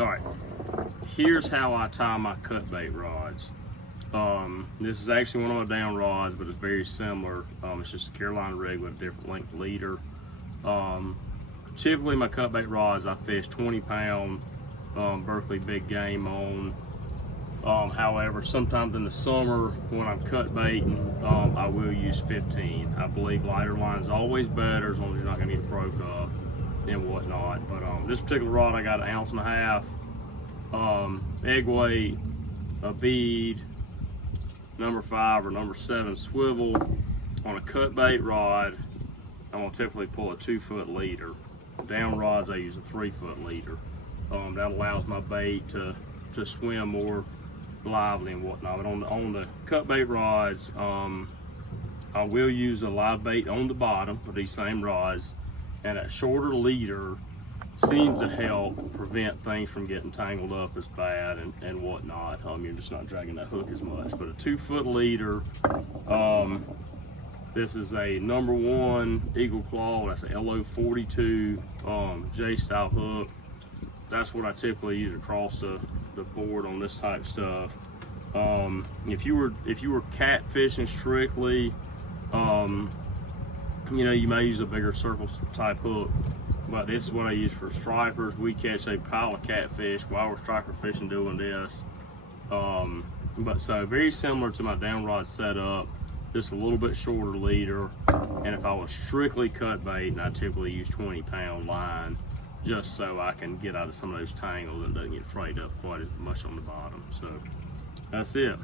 All right, here's how I tie my cut bait rods. This is actually one of my down rods, but it's very similar. It's just a Carolina rig with a different length leader. Typically my cut bait rods, I fish 20-pound Berkley big game on. However, sometimes in the summer when I'm cut baiting, I will use 15. I believe lighter line is always better as long as you're not gonna get broke up and whatnot. But this particular rod, I got 1.5 ounce, egg weight, a bead, number 5 or number 7 swivel on a cut bait rod. I'm gonna typically pull a 2-foot leader. Down rods, I use a 3-foot leader. That allows my bait to swim more lively and whatnot. But on the cut bait rods, I will use a live bait on the bottom of these same rods, and a shorter leader seems to help prevent things from getting tangled up as bad and whatnot. You're just not dragging that hook as much. But a 2-foot leader, this is a number 1 Eagle Claw. That's a LO42 J-style hook. That's what I typically use across the board on this type stuff. If you were catfishing strictly, you know, you may use a bigger circle type hook, but this is what I use for stripers. We catch a pile of catfish while we're striper fishing doing this. But so very similar to my down rod setup, just a little bit shorter leader. And if I was strictly cut bait, I typically use 20-pound line, just so I can get out of some of those tangles and doesn't get frayed up quite as much on the bottom. So that's it.